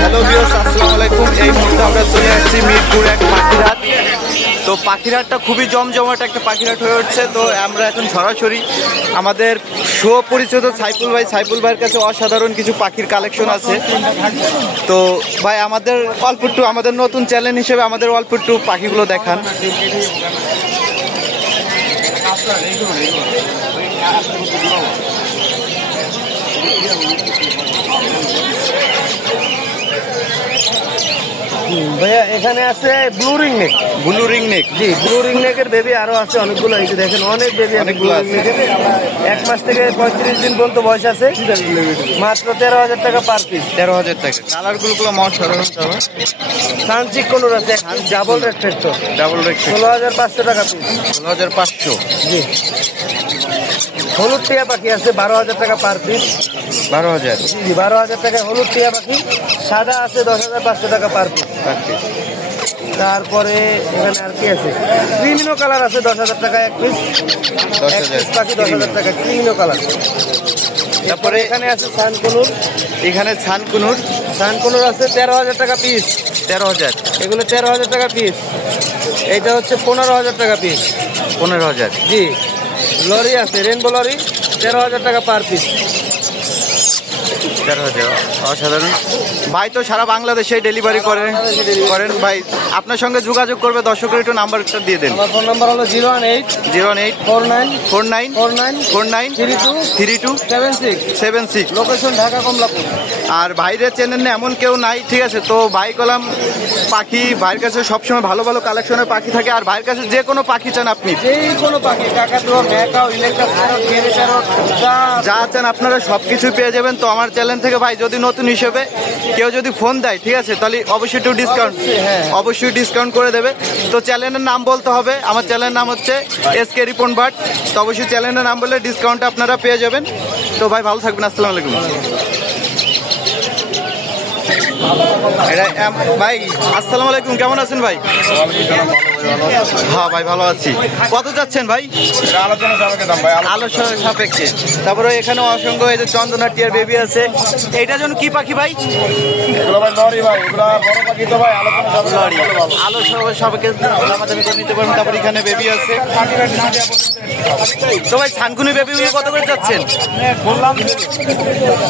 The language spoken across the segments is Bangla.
হ্যালো ভিউয়ার্স, আসসালামু আলাইকুম। এই মুহূর্তে আমরা চলে আসছি মিরপুর এক পাখিরহাট। তো পাখিরহাটটা খুবই জমজমাট একটা পাখিরহাট হয়ে উঠছে। তো আমরা এখন সরাসরি আমাদের সুপরিচিত সাইফুল ভাইয়ের কাছে অসাধারণ কিছু পাখির কালেকশন আছে। তো ভাই, আমাদের অল্প একটু, আমাদের নতুন চ্যানেল হিসেবে আমাদের অল্প একটু পাখিগুলো দেখান। ভাইয়া এখানে আছে ব্লু রিং নেক। জি, ব্লু রিং নেকের বেবি আরো আছে অনেকগুলো। এই যে দেখেন, অনেক বেবি অনেকগুলো আছে। 1 মাস থেকে 35 দিন পর্যন্ত বয়স আছে। মাত্র 13,000 টাকা পার পিস। 13,000 টাকা। কালারগুলো অসাধারণ। সানচিক কোনোর আছে ডাবল রেড ফেক্টর। 16,500 টাকা পিস। 16,500। জি। হলুদ টিয়া পাখি আছে 12,000 টাকা পার পিস। 12,000। জি, 12,000 টাকা হলুদ টিয়া পাখি। সাদা আছে 10,500 টাকা পার পিস। তারপরে এখানে আর কি আছে, ক্রিমিনো কালার আছে 10,000 টাকা এক পিস। 10,000 পাখি 10,000 টাকা ক্রিমিনো কালার। তারপরে এখানে আছে সানকুনুর আছে 13,000 টাকা পিস। 13,000। এগুলো 13,000 টাকা পিস। এইটা হচ্ছে 15,000 টাকা পিস। 15,000। জি। লরি আছে রেনবো লরি 13,000 টাকা পার পিস। 13,000। অসাধারণ ভাই। তো সারা বাংলাদেশে ডেলিভারি করেন ভাই। আপনার সঙ্গে যোগাযোগ করবে দর্শকের, একটু নাম্বারটা দিয়ে দেন। আমার ফোন নাম্বার হলো 01849 লোকেশন ঢাকা কমলাপুর। আর ভাইদের চেনেন না এমন কেউ নাই, ঠিক আছে? তো ভাই কলাম পাখি, ভাইয়ের কাছে সবসময় ভালো ভালো কালেকশনের পাখি থাকে। আর ভাইয়ের কাছে যে কোনো পাখি চান আপনি, যেই কোনো পাখি, কাকাতুয়া, macaw, electra parrot, grey parrot, যা চান আপনারা সবকিছু পেয়ে যাবেন। তো আমার চ্যানেল থেকে ভাই যদি নতুন হিসেবে কেউ যদি ফোন দেয়, ঠিক আছে, তাহলে অবশ্যই একটু ডিসকাউন্ট করে দেবে। তো চ্যানেলের নাম বলতে হবে। আমার চ্যানেলের নাম হচ্ছে SK রিপন ভাট। তো অবশ্যই চ্যানেলের নাম বললে ডিসকাউন্টটা আপনারা পেয়ে যাবেন। তো ভাই ভালো থাকবেন। আসসালামু আলাইকুম। ভাই আসসালামু আলাইকুম, কেমন আছেন ভাই? হ্যাঁ ভাই, ভালো আছি। কত যাচ্ছেন ভাই? আলোচনা সাপেক্ষে। তারপরে এখানে অসংখ্য এই যে চন্দনা টিয়ার বেবি আছে। এইটার জন্য কি পাখি ভাই? আলোচনা সাপেক্ষে দামাদামি করে নিতে পারবেন। তারপরে এখানে বেবি আছে। তো ভাই ছানকুনি বেবিগুলো কত করে যাচ্ছেন?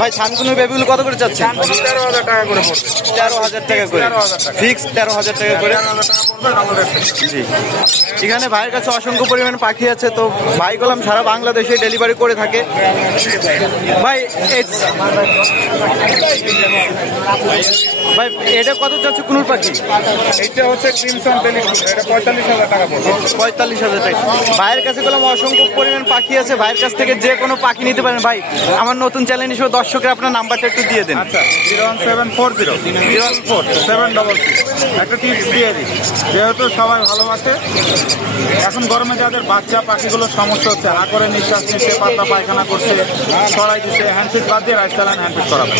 ভাই ছানকুনি বেবিগুলো কত করে যাচ্ছেন? 13,000 টাকা করে পড়বে। 13,000 টাকা করে ফিক্স। 13,000 টাকা করে। জি। এখানে ভাইয়ের কাছে অসংখ্য পরিমাণে পাখি আছে। তো ভাই গেলাম সারা বাংলাদেশে ডেলিভারি করে থাকে। ভাই এটা কত যাচ্ছে কুনুর পাখি? এটা হচ্ছে ক্রিমসন বেলি, এটা 45,000 টাকা পড়বে। 45,000 টাকা। ভাইয়ের কাছে গেলাম অসংখ্য পরিমাণ পাখি আছে। ভাইয়ের কাছ থেকে যে কোনো পাখি নিতে পারেন। ভাই আমার নতুন চ্যানেল হিসেবে দর্শকের আপনার নাম্বারটা একটু দিয়ে দেন। আচ্ছা, 01740 একটা টিপস দিয়ে দিই, যেহেতু সবাই ভালোবাসে। এখন গরমে যাদের বাচ্চা পাখিগুলোর সমস্যা হচ্ছে, হা করে নিঃশ্বাস নিচ্ছে, পাতলা পায়খানা করছে, ছড়াই দিচ্ছে, হ্যান্ডফিট বাদ দিয়ে রাইট চালান হ্যান্ডফিট করাবে।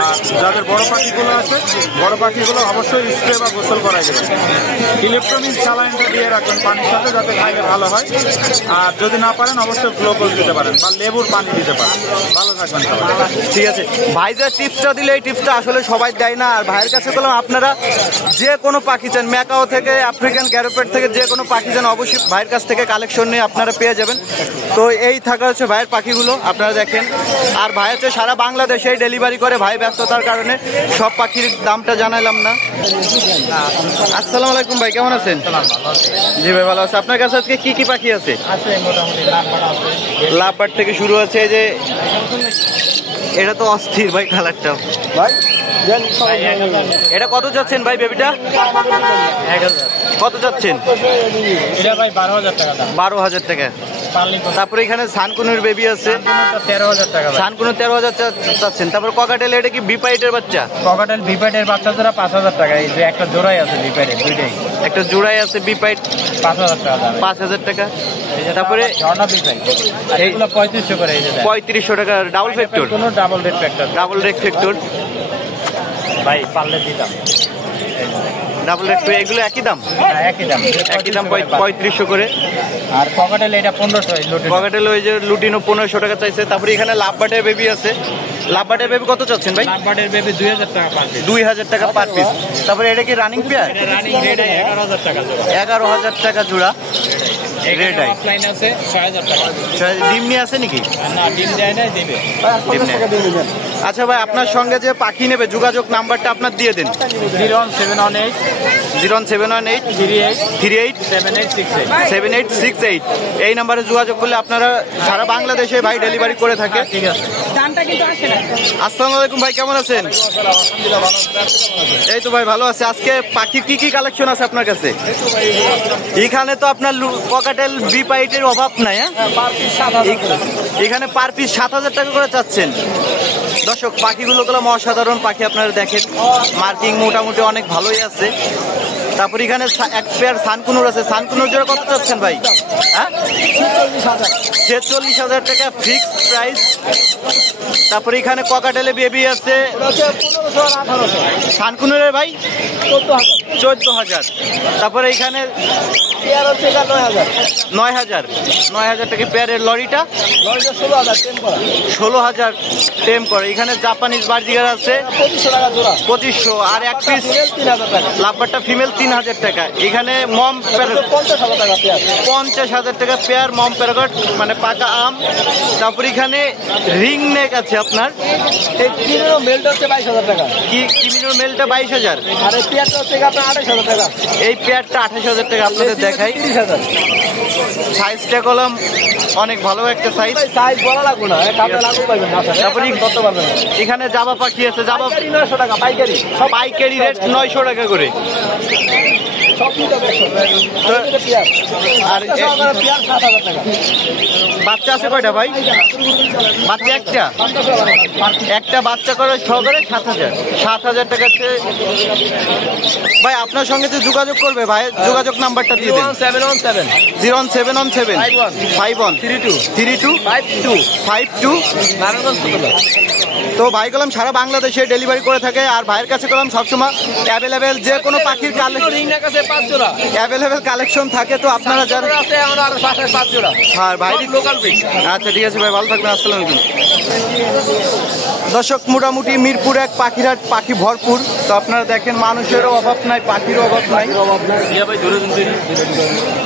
আর যাদের বড় পাখিগুলো আছে, বড় পাখিগুলো অবশ্যই স্প্রে বা গোসল করাই দেবে। ইলেকট্রনিক স্যালাইনটা দিয়ে রাখবেন পানির সাথে, যাতে খাইলে ভালো হয়। আর যদি না পারেন অবশ্যই গ্লুকোজ দিতে পারেন বা লেবুর পানি দিতে পারেন। ভালো থাকবেন সবাই। ঠিক আছে ভাই, যে টিপসটা দিলে এই টিপসটা আসলে সবাই দেয় না। আর ভাইয়ের কাছে বললাম আপনারা যে কোনো পাখি চান, ম্যাকাও থেকে আফ্রিকান গ্যারোপেট থেকে যে কোনো পাখি চান, অবশ্যই ভাইয়ের কাছ থেকে কালেকশন নিয়ে আপনারা পেয়ে যাবেন। তো এই থাকা হচ্ছে ভাইয়ের পাখিগুলো, আপনারা দেখেন। আর ভাই হচ্ছে সারা বাংলাদেশে ডেলিভারি করে। ভাই ব্যস্ততার কারণে সব পাখির দামটা জানাইলাম না। আসসালামু আলাইকুম ভাই, কেমন আছেন? জি ভাই ভালো আছে। আপনার কাছে আজকে কি কি পাখি আছে? লাভবার্ড থেকে শুরু আছে। এই যে এটা তো অস্থির ভাই কালারটা। ভাই এটা কত যাচ্ছেন ভাই বেবিটা? 1,000। কত যাচ্ছেন? এটা ভাই 12,000 টাকা দাম। 12,000 টাকা। তারপরে এখানে সানকুনুর বেবি আছে 13,000 টাকা। সানকুনু 13,000 চাচ্ছেন। তারপর ককাটেল, এটা কি বিপাইটের বাচ্চা? ককাটেল বিপাইটের বাচ্চা জোড়া 5,000 টাকা। এই যে একটা জোড়াই আছে বিপাইটের, দুইটাই একটা জোড়াই আছে বিপাইট, 5,000 টাকা দাম। 5,000 টাকা। তারপরে ঝর্ণা বিপাইট, এইগুলো 3500 করে। এই যে 3500 টাকা। ডাবল ফ্যাক্টর, কোনো double red factor, double red factor ভাই পারলে দিতাম। ডাবল রেড পেয়ার, এগুলো একই দাম? একই দাম, একই দাম 3500 করে। আর পকেটেল এটা 1500। পকেটেল ওই যে লুটিনো 1500 টাকা চাইছে। তারপরে এখানে লাভ বাটের বেবি আছে। লাভ বাটের বেবি কত চাচ্ছেন ভাই? লাভ বাটের বেবি 2000 টাকা পার পিস। 2000 টাকা পার পিস। তারপরে এটা কি রানিং পেয়ার? এটা রানিং রেড আই 11000 টাকা জোড়া। 11000 টাকা জোড়া রেড আই। অফলাইন আছে 6000 টাকা। ডিম নিয়ে আছে নাকি? না, ডিম দেয় না, দিবে। আচ্ছা ভাই, আপনার সঙ্গে যে পাখি নেবে যোগাযোগ নাম্বারটা আপনার দিয়ে দেন। 01718 01718 38 7868। এই নাম্বারে যোগাযোগ করলে আপনারা সারা বাংলাদেশে ভাই ডেলিভারি করে থাকে। ঠিক আছে। আসসালামু আলাইকুম ভাই, কেমন আছেন? এই তো ভাই ভালো আছে। আজকে পাখি কি কি কালেকশন আছে আপনার কাছে? এখানে তো আপনার পকেটেল বি পাইটের অভাব নাই। হ্যাঁ, এখানে পার পিস 7000 টাকা করে চাচ্ছেন। দর্শক, পাখিগুলো অসাধারণ পাখি, আপনারা দেখেন মার্কিং মোটামুটি অনেক ভালোই আছে। তারপর এখানে এক পেয়ার সানকুনুর আছে। সানকুনুর জোড়া কত চাচ্ছেন ভাই? হ্যাঁ, 46,000 টাকা ফিক্সড প্রাইস। তারপর এখানে ককাটেলে বেবি আছে সানকুনুরের ভাই 14,000। তারপরে এখানে 9,000 টাকা পেয়ারের লরিটা 16,000 টেম করে। এখানে জাপানিজ বার্জিগার আছে 2500। আর এক পিস লাভবারটা ফিমেল 3,000 টাকা। এখানে মম 50,000 টাকা পেয়ার মম প্যারাগট, মানে পাকা আম। তারপর এখানে রিং নেক আছে আপনার। মেলটা হচ্ছে 22,000 টাকা। কিমিনোর মেলটা 22,000। আর এই পেয়ারটা হচ্ছে আপনার 28,000 টাকা। এই পেয়ারটা 28,000 টাকা আপনাদের দেখাই। 30,000। সাইজটা কলম অনেক ভালো একটা সাইজ। সাইজ বলা লাগবে না, কাপড় লাগবে পাবেন না। তারপরে করতে পারবেন না। এখানে জাবা পাখি আছে। জাবা 900 টাকা পাইকারি। পাইকারি রেট 900 টাকা করে। সব নিতে পেয়ার। আর পেয়ার 7,000 টাকা। বাচ্চা আছে কয়টা ভাই? বাচ্চা একটা বাচ্চা করে সহকারে 7,000 টাকা। ভাই আপনার সঙ্গে যে যোগাযোগ করবে ভাই, যোগাযোগ নাম্বারটা দিয়ে দেন। 01717 51 32 52। তো ভাই কলম সারা বাংলাদেশে ডেলিভারি করে থাকে। আর ভাইয়ের কাছে কলম সবসময় অ্যাভেলেবেল যে কোনো পাখির অ্যাভেলেবেল কালেকশন থাকে। তো আপনারা যারা হ্যাঁ ভাই, আচ্ছা ঠিক আছে ভাই, ভালো থাকবেন। আসসালামু আলাইকুম। দর্শক, মোটামুটি মিরপুর এক পাখিরহাট, পাখি ভরপুর। তো আপনারা দেখেন মানুষেরও অভাব নাই, পাখিরও অভাব নাই।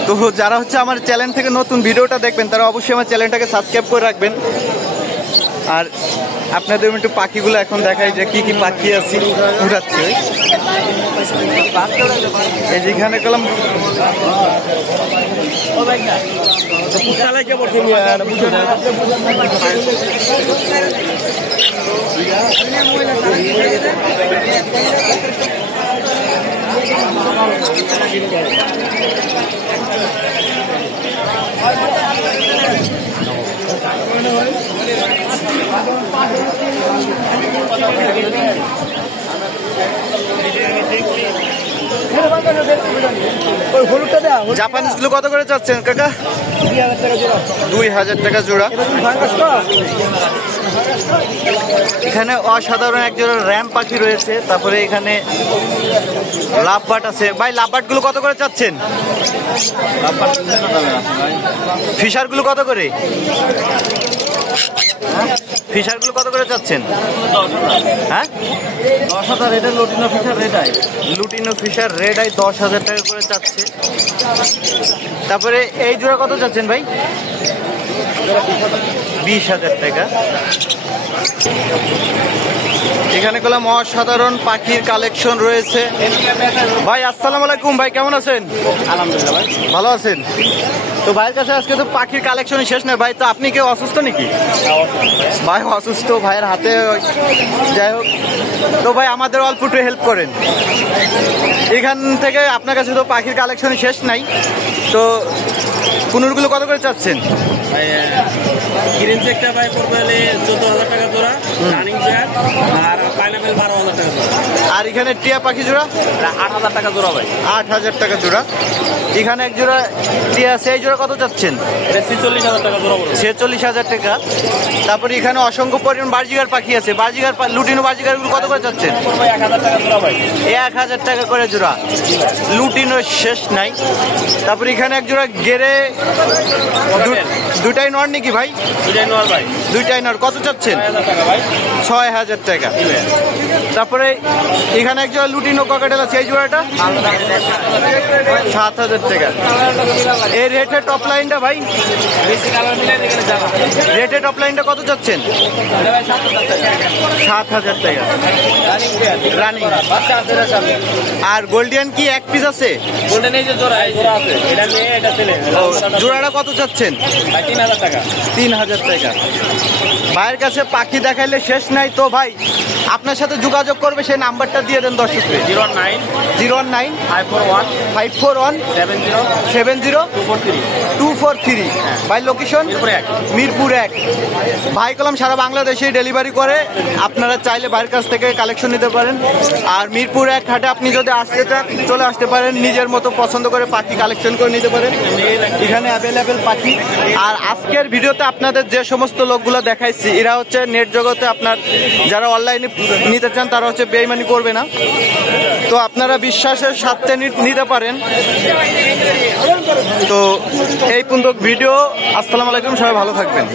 তো যারা হচ্ছে আমার চ্যানেল থেকে নতুন ভিডিওটা দেখবেন তারা অবশ্যই আমার চ্যানেলটাকে সাবস্ক্রাইব করে রাখবেন। আর আপনাদের একটু পাখিগুলো এখন দেখাই যে কি কি পাখি আছে ঘুরাচ্ছে। এই যেখানে কলম জাপানিজ গুলো কত করে চাচ্ছেন কাকা? 2,000 টাকা জোড়া। এখানে অসাধারণ এক জোড়া র্যাম পাখি রয়েছে। তারপরে এখানে লাভবার্ড আছে। ভাই লাভবার্ড গুলো কত করে চাচ্ছেন? ফিশার গুলো কত করে? ফিশার গুলো কত করে চাচ্ছেন? হ্যাঁ, 10,000। এটা lutino fischer red eye. Lutino fischer red eye 10,000 টাকা করে চাচ্ছে। তারপরে এই জোড়া কত চাচ্ছেন ভাই? 20,000 টাকা। এখানে কলম অসাধারণ পাখির কালেকশন রয়েছে। ভাই আসসালামু আলাইকুম, ভাই কেমন আছেন? আলহামদুলিল্লাহ ভাই, ভালো আছেন। তো ভাইয়ের কাছে আজকে তো পাখির কালেকশন শেষ নয় ভাই। তো আপনি কেউ অসুস্থ নাকি? ভাই অসুস্থ, ভাইয়ের হাতে যাই হোক। তো ভাই আমাদের অল্প একটু হেল্প করেন। এখান থেকে আপনার কাছে তো পাখির কালেকশন শেষ নাই। তো কুনুরগুলো কত করে চাচ্ছেন? গ্রিন চেকটা ভাই পড়বে হলে 14,000 টাকা জোড়া, রানিং পেয়ার, আর পাইনাপেল 12,000 টাকা জোড়া। আর এখানে টিয়া পাখি জোড়া 8,000 টাকা জোড়া ভাই। 8,000 টাকা জোড়া। এখানে এক জোড়া টিয়া আছে, এই জোড়া কত চাচ্ছেন? এটা 46,000 টাকা জোড়া পড়বে। 46,000 টাকা। তারপরে এখানে অসংখ্য পরিমাণ বাজিগার পাখি আছে, বাজিগার লুটিনো বাজিগারগুলো কত করে চাচ্ছেন? পড়বে 1,000 টাকা জোড়া ভাই। 1,000 টাকা করে জোড়া, লুটিনো শেষ নাই। তারপরে এখানে এক জোড়া গেরে, দুটাই নর নাকি ভাই? দুটাই নর ভাই। দুইটাই নর, কত চাচ্ছেন? 6,000 টাকা ভাই। 6,000 টাকা। তারপরে এখানে এক জোড়া লুটিনো ককাটেল আছে, এই জোড়াটা 7,000 টাকা। এই রেটের টপ লাইনটা ভাই, বেশি কালার মিলে এখানে জানা। রেটের টপ লাইনটা কত চাচ্ছেন? এটা ভাই 7,000 টাকা। 7,000 টাকা রানিং পেয়ার। রানিং। বাচ্চা আছে এর সাথে। আর গোল্ডিয়ান কি এক পিস আছে? গোল্ডেন এই যে জোড়া, এই জোড়া আছে। এটা মেয়ে, এটা ছেলে। জোড়াটা কত চাচ্ছেন? ভাই 3,000 টাকা। 3,000 টাকা। ভাইয়ের কাছে পাখি দেখাইলে শেষ নাই, তো ভাই আপনার সাথে যোগাযোগ করবে সেই নাম্বারটা দিয়ে দেন দর্শককে। 019 019 541 541 70 70 243। 243। ভাই লোকেশন মিরপুর 1। মিরপুর 1। ভাই কলম সারা বাংলাদেশে ডেলিভারি করে, আপনারা চাইলে ভাইয়ের কাছ থেকে কালেকশন নিতে পারেন। আর মিরপুর 1 হাটে আপনি যদি আসতে চান চলে আসতে পারেন, নিজের মতো পছন্দ করে পাখি কালেকশন করে নিতে পারেন, এখানে অ্যাভেলেবেল পাখি। আর আজকের ভিডিওতে আপনাদের যে সমস্ত লোকগুলো দেখাইছি এরা হচ্ছে নেট জগতে আপনার যারা অনলাইনে নিতে চান তারা হচ্ছে বেইমানি করবে না, তো আপনারা বিশ্বাসের সাথে নিতে পারেন। তো এই পর্যন্ত ভিডিও। আসসালামু আলাইকুম, সবাই ভালো থাকবেন।